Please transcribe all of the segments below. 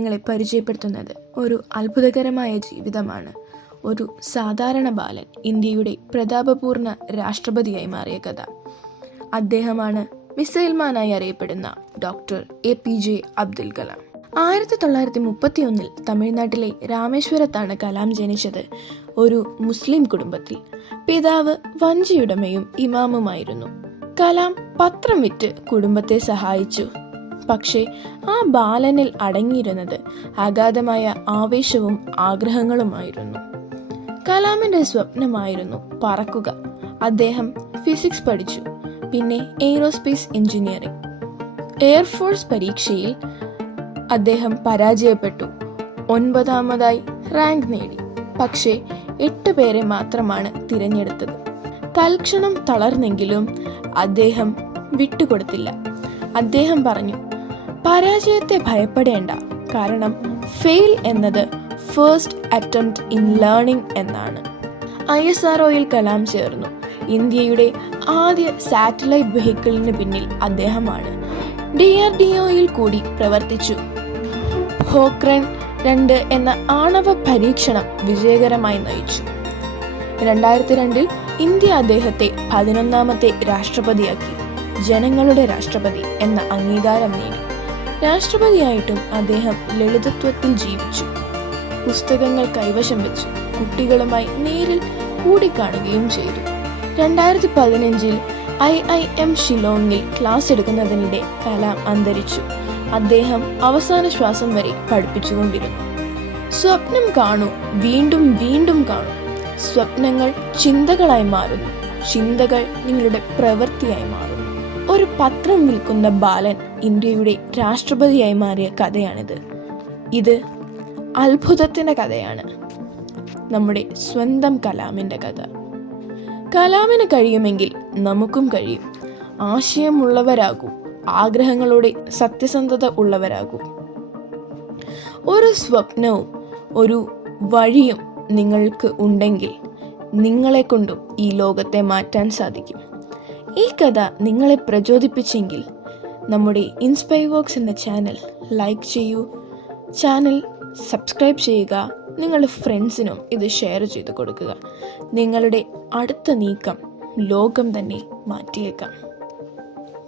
നിങ്ങളെ പരിചയപ്പെടുത്തുന്നത് ഒരു അത്ഭുതകരമായ ജീവിതമാണ്. ഒരു സാധാരണ ബാലൻ ഇന്ത്യയുടെ പ്രതാപപൂർണ രാഷ്ട്രപതിയായി മാറിയ കഥ. അദ്ദേഹമാണ് മിസൈൽ മാനായി അറിയപ്പെടുന്ന ഡോക്ടർ APJ അബ്ദുൽ കലാം. 1931 തമിഴ്നാട്ടിലെ രാമേശ്വരത്താണ് കലാം ജനിച്ചത്. ഒരു മുസ്ലിം കുടുംബത്തിൽ. പിതാവ് വഞ്ചിയുടമയും ഇമാമുമായിരുന്നു. കലാം പത്രം വിറ്റ് കുടുംബത്തെ സഹായിച്ചു. പക്ഷേ ആ ബാലനിൽ അടങ്ങിയിരുന്നത് അഗാധമായ ആവേശവും ആഗ്രഹങ്ങളുമായിരുന്നു. കലാമിന്റെ സ്വപ്നമായിരുന്നു പറക്കുക. അദ്ദേഹം ഫിസിക്സ് പഠിച്ചു, പിന്നെ എയ്റോസ്പേസ് എഞ്ചിനീയറിംഗ്. എയർഫോഴ്സ് പരീക്ഷയിൽ അദ്ദേഹം പരാജയപ്പെട്ടു. 9ാമതായി റാങ്ക് നേടി. പക്ഷേ 8 പേരെ മാത്രമാണ് തിരഞ്ഞെടുത്തത്. തൽക്ഷണം തളർന്നെങ്കിലും അദ്ദേഹം വിട്ടുകൊടുത്തില്ല. അദ്ദേഹം പറഞ്ഞു, പരാജയത്തെ ഭയപ്പെടേണ്ട, കാരണം ഫെയിൽ എന്നത് ഫസ്റ്റ് അറ്റംപ്റ്റ് ഇൻ ലേണിംഗ് എന്നാണ്. ISROയിൽ കലാം ചേർന്നു. ഇന്ത്യയുടെ ആദ്യ സാറ്റലൈറ്റ് വെഹിക്കിളിന് പിന്നിൽ അദ്ദേഹമാണ്. DRDOയിൽ കൂടി പ്രവർത്തിച്ചു. പോഖ്റാൻ 2 എന്ന ആണവ പരീക്ഷണം വിജയകരമായി നയിച്ചു. 2002 ഇന്ത്യ അദ്ദേഹത്തെ 11ാമത്തെ രാഷ്ട്രപതിയാക്കി. ജനങ്ങളുടെ രാഷ്ട്രപതി എന്ന അംഗീകാരം നേടി. രാഷ്ട്രപതിയായിട്ടും അദ്ദേഹം ലളിതത്വത്തിൽ ജീവിച്ചു. പുസ്തകങ്ങൾ കൈവശം വെച്ചു. കുട്ടികളുമായി നേരിൽ കൂടിക്കാണുകയും ചെയ്തു. 2015 IIM ഷിലോങ്ങിൽ ക്ലാസ് എടുക്കുന്നതിനിടെ കലാം അന്തരിച്ചു. അദ്ദേഹം അവസാന ശ്വാസം വരെ പഠിപ്പിച്ചുകൊണ്ടിരുന്നു. സ്വപ്നം കാണൂ, വീണ്ടും വീണ്ടും കാണൂ. സ്വപ്നങ്ങൾ ചിന്തകളായി മാറുന്നു. ചിന്തകൾ നിങ്ങളുടെ പ്രവൃത്തിയായി മാറുന്നു. ഒരു പത്രം വിൽക്കുന്ന ബാലൻ ഇന്ത്യയുടെ രാഷ്ട്രപതിയായി മാറിയ കഥയാണിത്. ഇത് അത്ഭുതത്തിന്റെ കഥയാണ്. നമ്മുടെ സ്വന്തം കലാമിന്റെ കഥ. കലാമിന് കഴിയുമെങ്കിൽ നമുക്കും കഴിയും. ആശയമുള്ളവരാകൂ, ആഗ്രഹങ്ങളോടെ സത്യസന്ധത ഉള്ളവരാകൂ. ഒരു സ്വപ്നവും ഒരു വഴിയും നിങ്ങൾക്ക് ഉണ്ടെങ്കിൽ നിങ്ങളെ കൊണ്ടും ഈ ലോകത്തെ മാറ്റാൻ സാധിക്കും. ഈ കഥ നിങ്ങളെ പ്രചോദിപ്പിച്ചെങ്കിൽ നമ്മുടെ ഇൻസ്പയർ വർക്ക്സ് എന്ന ചാനൽ ലൈക്ക് ചെയ്യൂ, ചാനൽ സബ്സ്ക്രൈബ് ചെയ്യുക. നിങ്ങളുടെ ഫ്രണ്ട്സിനും ഇത് ഷെയർ ചെയ്ത് കൊടുക്കുക. നിങ്ങളുടെ അടുത്ത നീക്കം ലോകം തന്നെ മാറ്റിയേക്കാം.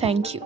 Thank you.